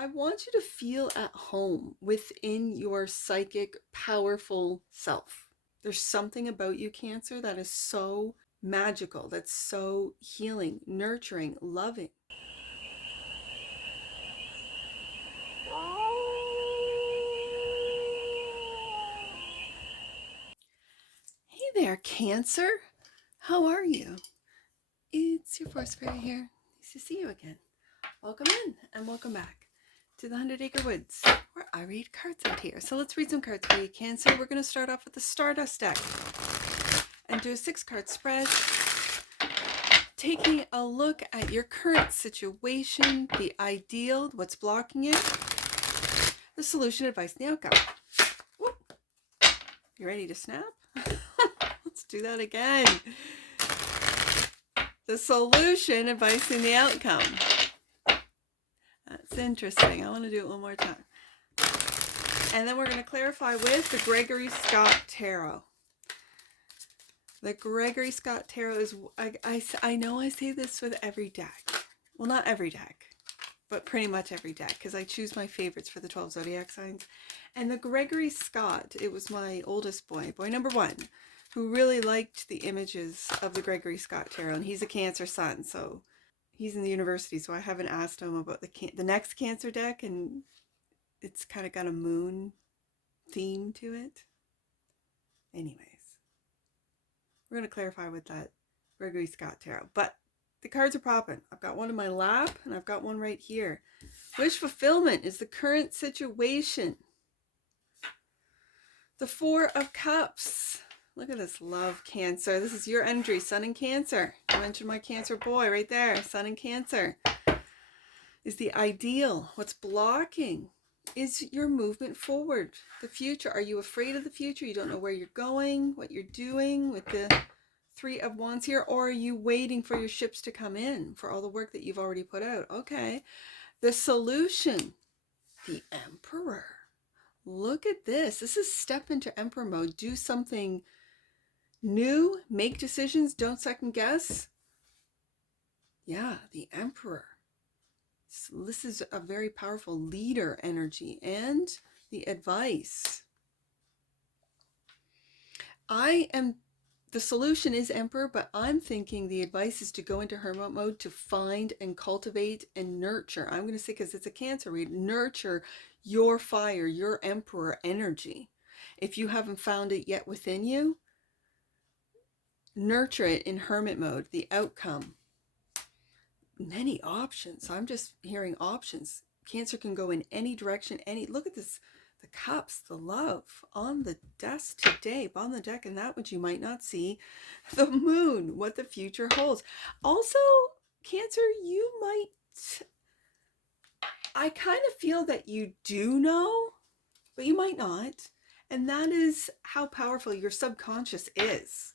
I want you to feel at home within your psychic, powerful self. There's something about you, Cancer, that is so magical, that's so healing, nurturing, loving. Hey there, Cancer. How are you? It's your force fairy here. Nice to see you again. Welcome in and welcome back to the 100 Acre Woods, where I read cards out here. So let's read some cards for you, Cancer. We're going to start off with the Stardust deck and do a 6-card spread, taking a look at your current situation, the ideal, what's blocking it, the solution, advice, and the outcome. Whoop. You ready to snap? Let's do that again. The solution, advice, and the outcome. That's interesting. I want to do it one more time. And then we're going to clarify with the Gregory Scott Tarot. The Gregory Scott Tarot is, I know I say this with every deck. Well, not every deck, but pretty much every deck, because I choose my favorites for the 12 zodiac signs. And the Gregory Scott, it was my oldest boy number 1, who really liked the images of the Gregory Scott Tarot. And he's a Cancer sun, so he's in the university, so I haven't asked him about the next Cancer deck, and it's kind of got a moon theme to it. Anyways, we're going to clarify with that Gregory Scott Tarot. But the cards are popping. I've got one in my lap, and I've got one right here. Wish fulfillment is the current situation. The 4 of Cups. Look at this love, Cancer. This is your energy, Sun in Cancer. I mentioned my Cancer boy right there. Sun in Cancer is the ideal. What's blocking is your movement forward. The future. Are you afraid of the future? You don't know where you're going, what you're doing with the 3 of Wands here? Or are you waiting for your ships to come in for all the work that you've already put out? Okay. The solution, the Emperor. Look at this. This is step into Emperor mode. Do something new, make decisions, don't second guess. Yeah, the Emperor. So this is a very powerful leader energy. And the advice. The solution is Emperor, but I'm thinking the advice is to go into Hermit mode to find and cultivate and nurture. I'm going to say, because it's a Cancer read, nurture your fire, your Emperor energy. If you haven't found it yet within you, nurture it in Hermit mode. The outcome. Many options. I'm just hearing options. Cancer can go in any direction. Look at this. The cups, the love on the desk today, on the deck, and that which you might not see. The moon, what the future holds. Also, Cancer, you might, I kind of feel that you do know, but you might not. And that is how powerful your subconscious is.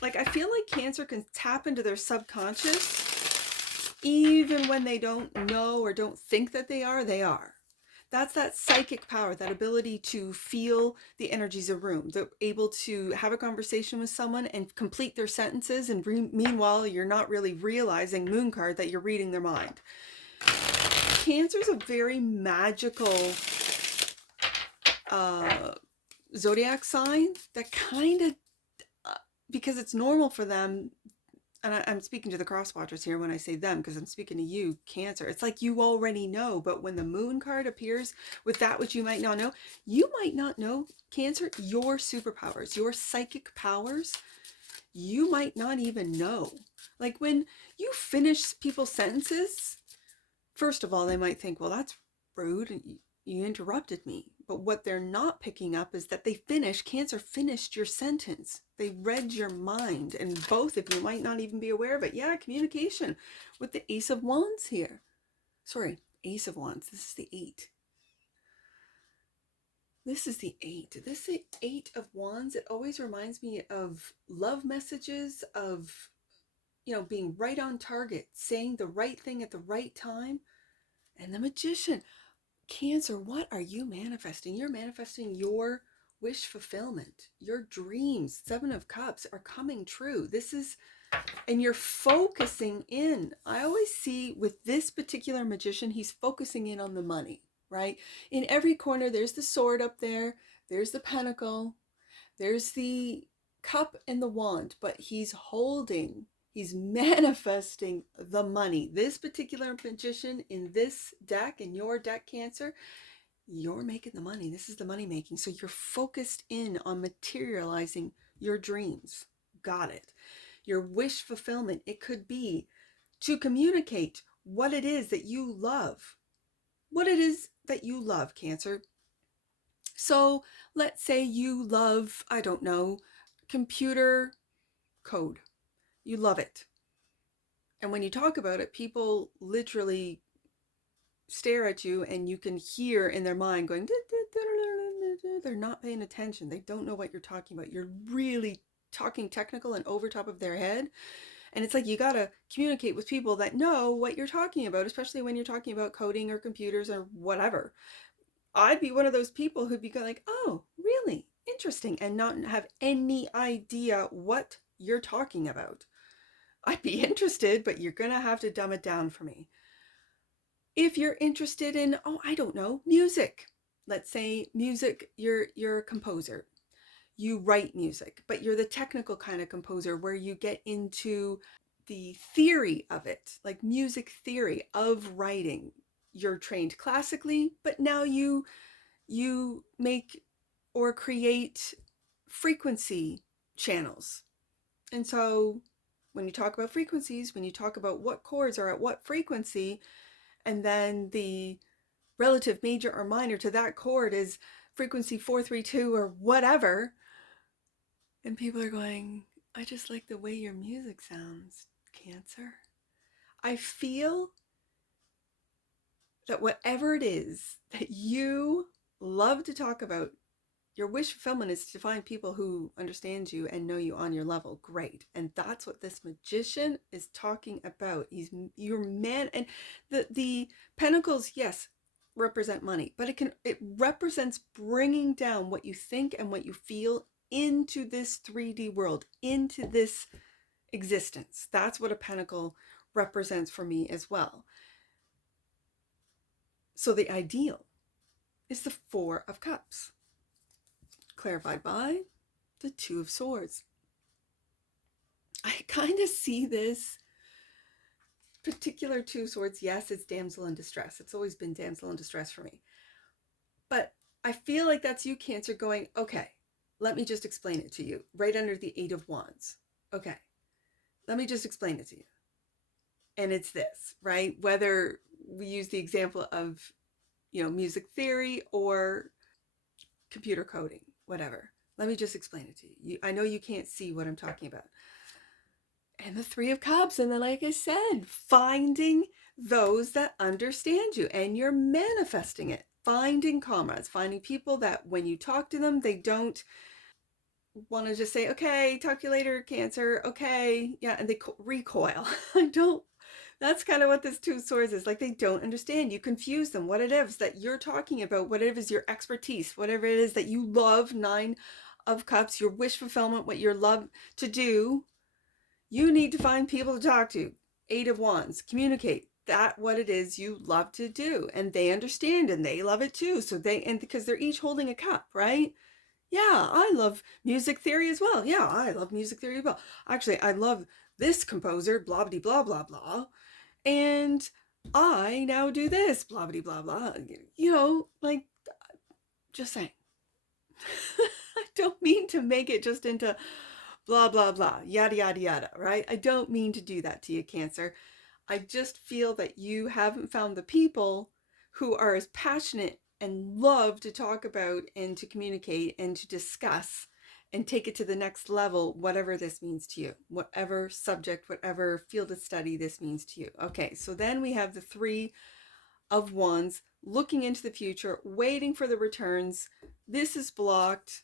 Like, I feel like Cancer can tap into their subconscious even when they don't know or don't think that they are, they are. That's that psychic power, that ability to feel the energies of a room. They're able to have a conversation with someone and complete their sentences, and meanwhile, you're not really realizing, moon card, that you're reading their mind. Cancer's a very magical zodiac sign that kind of, because it's normal for them, and I'm speaking to the cross watchers here when I say them, because I'm speaking to you, Cancer. It's like you already know, but when the moon card appears with that which you might not know, you might not know, Cancer, your superpowers, your psychic powers, you might not even know. Like when you finish people's sentences, first of all, they might think, well, that's rude, and you interrupted me. But what they're not picking up is that Cancer finished your sentence. They read your mind, and both of you might not even be aware of it. Yeah, communication with the Ace of Wands here. Sorry, Ace of Wands. This is the 8. This is the 8. This is the 8 of Wands. It always reminds me of love messages, of, being right on target, saying the right thing at the right time. And the Magician. Cancer, what are you manifesting? You're manifesting your wish fulfillment. Your dreams, 7 of Cups, are coming true. This is and you're focusing in. I always see with this particular magician, he's focusing in on the money, right? In every corner, there's the sword up there, there's the pentacle, there's the cup and the wand, but he's manifesting the money. This particular magician in this deck, in your deck, Cancer, you're making the money. This is the money making. So you're focused in on materializing your dreams. Got it. Your wish fulfillment, it could be to communicate what it is that you love. What it is that you love, Cancer. So let's say you love, I don't know, computer code. You love it. And when you talk about it, people literally stare at you and you can hear in their mind going, they're not paying attention. They don't know what you're talking about. You're really talking technical and over top of their head. And it's like you got to communicate with people that know what you're talking about, especially when you're talking about coding or computers or whatever. I'd be one of those people who'd be like, oh, really? Interesting. And not have any idea what you're talking about. I'd be interested, but you're going to have to dumb it down for me. If you're interested in, oh, I don't know, music. Let's say music, you're a composer. You write music, but you're the technical kind of composer where you get into the theory of it, like music theory of writing. You're trained classically, but now you make or create frequency channels. And so when you talk about frequencies, when you talk about what chords are at what frequency, and then the relative major or minor to that chord is frequency 432 or whatever, and people are going, I just like the way your music sounds, Cancer. I feel that whatever it is that you love to talk about, your wish fulfillment is to find people who understand you and know you on your level. Great. And that's what this magician is talking about. He's your man. And the pentacles, yes, represent money, but it represents bringing down what you think and what you feel into this 3D world, into this existence. That's what a pentacle represents for me as well. So the ideal is the Four of Cups, clarified by the Two of Swords. I kind of see this particular Two of Swords. Yes, it's damsel in distress. It's always been damsel in distress for me. But I feel like that's you, Cancer, going, okay, let me just explain it to you. Right under the Eight of Wands. Okay, let me just explain it to you. And it's this, right? Whether we use the example of, music theory or computer coding, whatever. Let me just explain it to you. I know you can't see what I'm talking about. And the Three of Cups. And then, like I said, finding those that understand you, and you're manifesting it. Finding comrades, finding people that when you talk to them, they don't want to just say, okay, talk to you later, Cancer. Okay. Yeah. And they recoil. That's kind of what this Two of Swords is. Like, they don't understand. You confuse them. What it is that you're talking about, whatever is your expertise, whatever it is that you love, Nine of Cups, your wish fulfillment, what you love to do, you need to find people to talk to. Eight of Wands, communicate that what it is you love to do. And they understand and they love it too. So because they're each holding a cup, right? Yeah, I love music theory as well. Yeah, I love music theory as well. Actually, I love this composer, blah, blah, blah, blah, blah. And I now do this, blah, blah, blah, blah. Like, just saying. I don't mean to make it just into blah, blah, blah, yada, yada, yada, right? I don't mean to do that to you, Cancer. I just feel that you haven't found the people who are as passionate and love to talk about and to communicate and to discuss and take it to the next level, whatever this means to you, whatever subject, whatever field of study this means to you. Okay, so then we have the Three of Wands, looking into the future, waiting for the returns. This is blocked.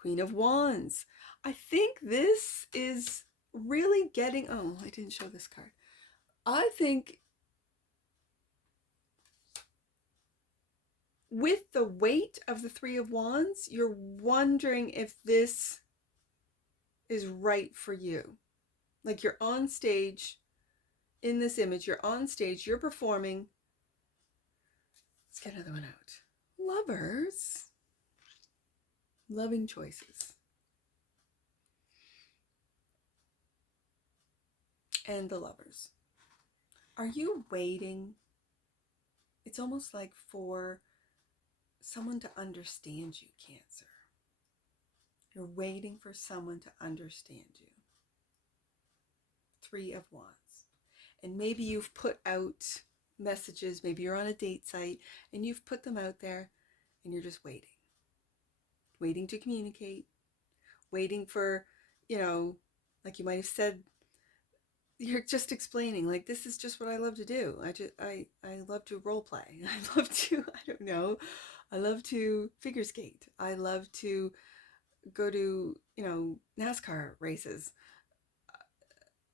Queen of Wands. I think this is really getting, oh, I didn't show this card. I think with the weight of the Three of Wands, you're wondering if this is right for you. Like you're on stage in this image, you're on stage, you're performing. Let's get another one out. Lovers. Loving choices. And the lovers. Are you waiting? It's almost like for someone to understand you, Cancer. You're waiting for someone to understand you. 3 of Wands. And maybe you've put out messages, maybe you're on a date site and you've put them out there and you're just waiting. Waiting to communicate, waiting for, like you might have said, you're just explaining, like, this is just what I love to do. I love to role play. I love to, I love to figure skate. I love to go to, NASCAR races.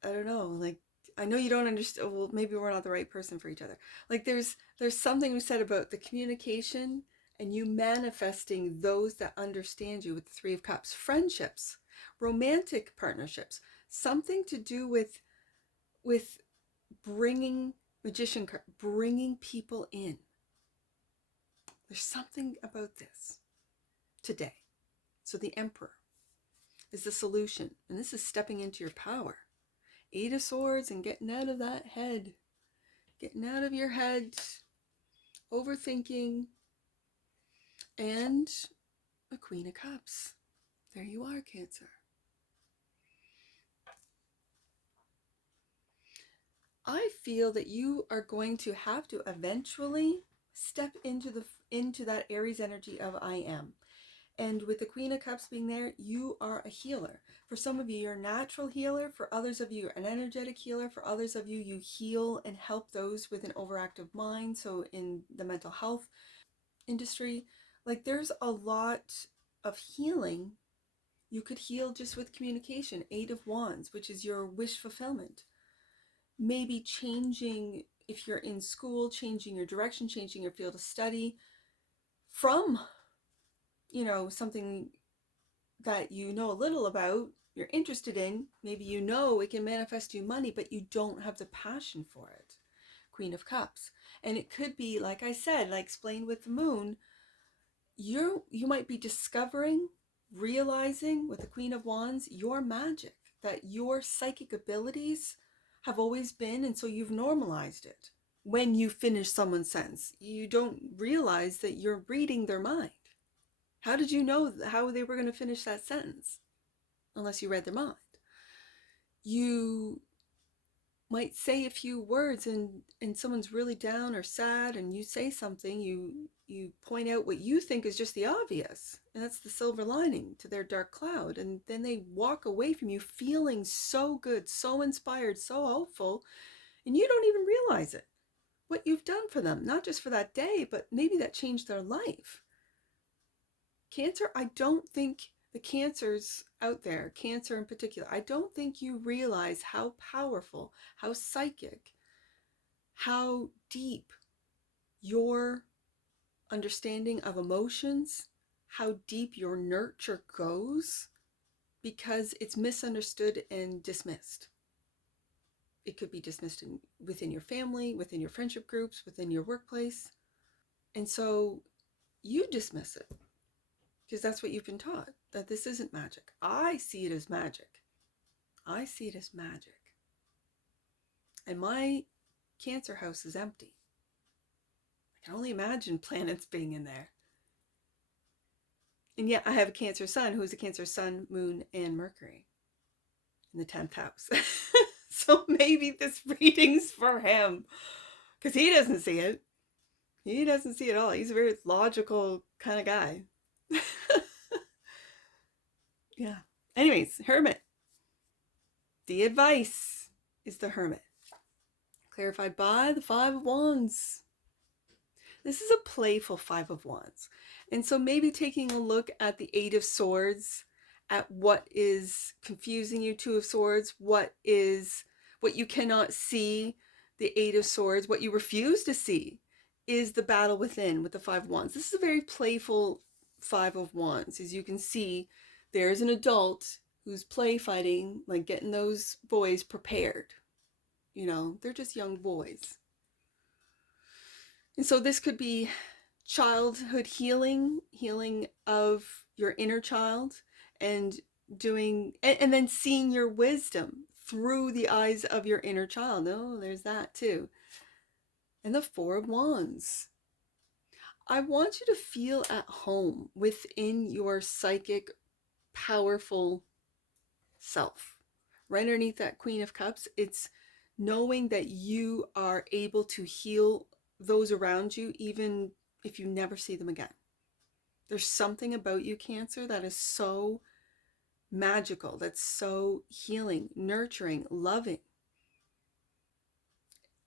I don't know, like, I know you don't understand. Well, maybe we're not the right person for each other. Like there's something we said about the communication and you manifesting those that understand you with the 3 of Cups. Friendships, romantic partnerships, something to do with bringing bringing people in. There's something about this today. So the Emperor is the solution, and this is stepping into your power. 8 of Swords and getting out of that head. Getting out of your head, overthinking, and a Queen of Cups. There you are, Cancer. I feel that you are going to have to eventually step into that Aries energy of I am. And with the Queen of Cups being there, you are a healer. For some of you, you're a natural healer. For others of you, you're an energetic healer. For others of you, you heal and help those with an overactive mind. So in the mental health industry, like there's a lot of healing. You could heal just with communication. 8 of Wands, which is your wish fulfillment. Maybe changing, if you're in school, changing your direction, changing your field of study from something that you know a little about, you're interested in, maybe it can manifest you money, but you don't have the passion for it. Queen of Cups. And it could be, like I said, like explained with the Moon, you might be discovering, realizing with the Queen of Wands, your magic, that your psychic abilities have always been, and so you've normalized it. When you finish someone's sentence, you don't realize that you're reading their mind. How did you know how they were going to finish that sentence? Unless you read their mind. You might say a few words and someone's really down or sad and you say something, you point out what you think is just the obvious. And that's the silver lining to their dark cloud. And then they walk away from you feeling so good, so inspired, so hopeful. And you don't even realize it. What you've done for them, not just for that day, but maybe that changed their life. Cancer, I don't think the Cancers out there, Cancer in particular, I don't think you realize how powerful, how psychic, how deep your understanding of emotions, how deep your nurture goes, because it's misunderstood and dismissed. It could be dismissed within your family, within your friendship groups, within your workplace. And so you dismiss it. Because that's what you've been taught, that this isn't magic. I see it as magic. I see it as magic. And my Cancer house is empty. I can only imagine planets being in there. And yet I have a Cancer sun who's a Cancer sun, moon, and Mercury in the 10th house. So maybe this reading's for him. Because he doesn't see it. He doesn't see it at all. He's a very logical kind of guy. Yeah. Anyways, Hermit. The advice is the Hermit. Clarified by the 5 of Wands. This is a playful 5 of Wands. And so maybe taking a look at the 8 of Swords, at what is confusing you, 2 of Swords, what you cannot see, the 8 of Swords, what you refuse to see is the battle within with the 5 of Wands. This is a very playful 5 of Wands. As you can see, there's an adult who's play fighting, like getting those boys prepared. You know, they're just young boys. And so this could be childhood healing, healing of your inner child, and doing, and then seeing your wisdom through the eyes of your inner child. Oh, there's that too. And the Four of Wands. I want you to feel at home within your psychic, powerful self. Right underneath that Queen of Cups, it's knowing that you are able to heal those around you, even if you never see them again. There's something about you, Cancer, that is so magical, that's so healing, nurturing, loving.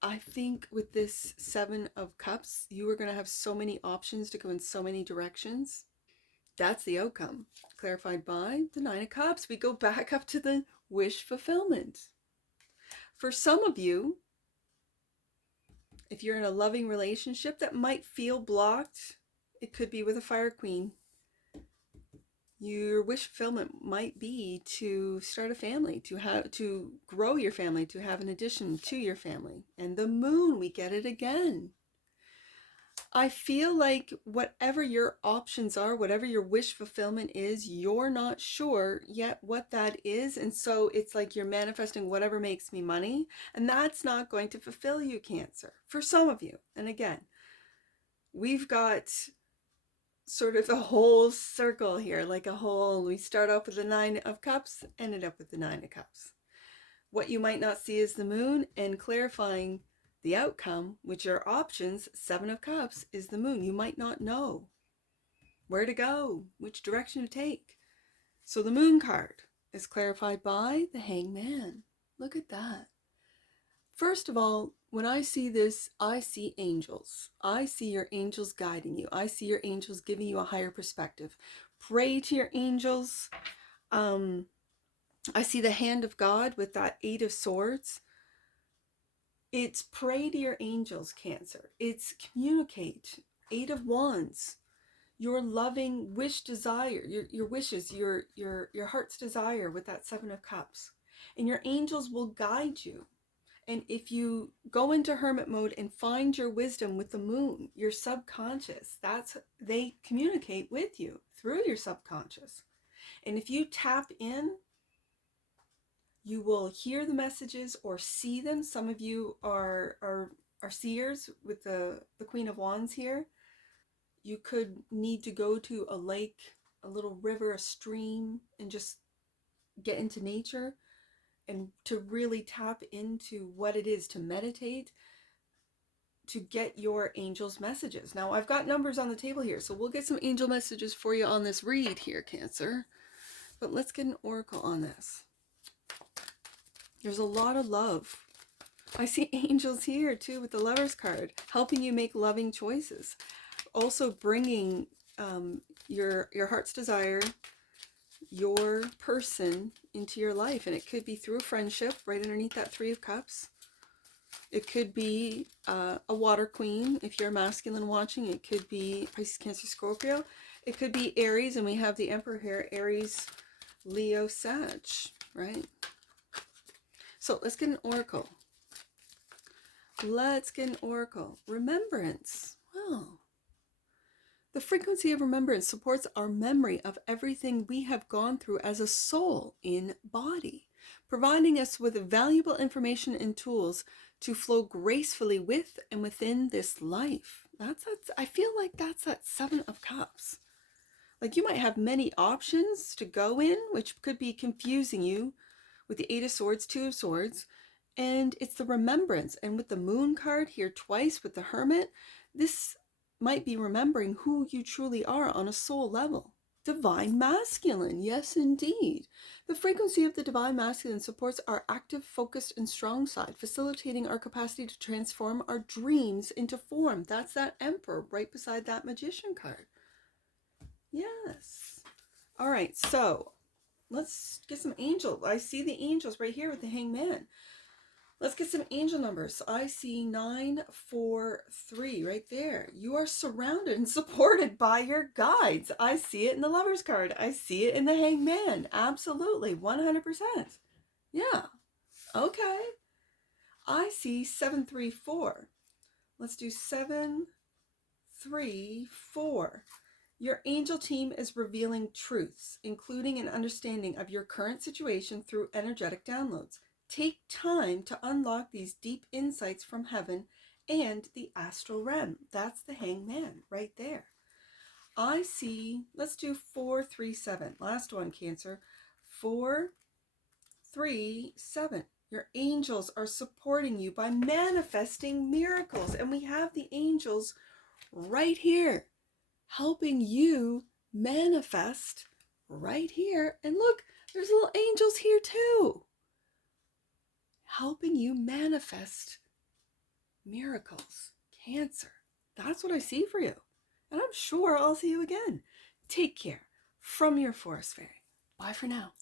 I think with this Seven of Cups, you are going to have so many options to go in so many directions. That's the outcome, clarified by the Nine of Cups. We go back up to the wish fulfillment. For some of you, if you're in a loving relationship that might feel blocked, it could be with a Fire Queen. Your wish fulfillment might be to start a family, to grow your family, to have an addition to your family. And the Moon, we get it again. I feel like whatever your options are, whatever your wish fulfillment is, you're not sure yet what that is. And so it's like you're manifesting whatever makes me money. And that's not going to fulfill you, Cancer, for some of you. And again, we've got sort of a whole circle here, like a whole, we start off with the Nine of Cups, ended up with the Nine of Cups. What you might not see is the Moon, and clarifying the outcome, which are options, Seven of Cups, is the Moon. You might not know where to go, which direction to take. So the Moon card is clarified by the Hangman. Look at that. First of all, when I see this, I see angels. I see your angels guiding you. I see your angels giving you a higher perspective. Pray to your angels. I see the hand of God with that Eight of Swords. It's pray to your angels, Cancer. It's communicate. Eight of Wands. Your loving wish, desire, your wishes, your heart's desire with that Seven of Cups. And your angels will guide you. And if you go into hermit mode and find your wisdom with the Moon, your subconscious, they communicate with you through your subconscious. And if you tap in, you will hear the messages or see them. Some of you are seers with the Queen of Wands here. You could need to go to a lake, a little river, a stream, and just get into nature and to really tap into what it is to meditate, to get your angels' messages. Now, I've got numbers on the table here, so we'll get some angel messages for you on this read here, Cancer. But let's get an oracle on this. There's a lot of love. I see angels here, too, with the Lover's card, helping you make loving choices. Also bringing your heart's desire, your person into your life. And it could be through a friendship, right underneath that Three of Cups. It could be a water queen, if you're masculine watching. It could be Pisces, Cancer, Scorpio. It could be Aries, and we have the Emperor here, Aries, Leo, Sag, right? So let's get an oracle. Let's get an oracle. Remembrance. Well, the frequency of remembrance supports our memory of everything we have gone through as a soul in body, providing us with valuable information and tools to flow gracefully with and within this life. I feel like that's that Seven of Cups. Like you might have many options to go in, which could be confusing you with the Eight of Swords, Two of Swords, and it's the remembrance. And with the Moon card here twice with the Hermit, this might be remembering who you truly are on a soul level. Divine Masculine, yes indeed. The frequency of the Divine Masculine supports our active, focused, and strong side, facilitating our capacity to transform our dreams into form. That's that Emperor right beside that Magician card. Yes. All right, so let's get some angels. I see the angels right here with the Hangman. Let's get some angel numbers. So I see 943 right there. You are surrounded and supported by your guides. I see it in the Lover's card. I see it in the Hangman. Absolutely, 100%. Yeah. Okay. I see 734. Let's do 734. Your angel team is revealing truths, including an understanding of your current situation through energetic downloads. Take time to unlock these deep insights from heaven and the astral realm. That's the Hangman right there. I see, let's do 437. Last one, Cancer. 437. Your angels are supporting you by manifesting miracles. And we have the angels right here helping you manifest right here. And look, there's little angels here too, helping you manifest miracles. Cancer. That's what I see for you. And I'm sure I'll see you again. Take care from your forest fairy. Bye for now.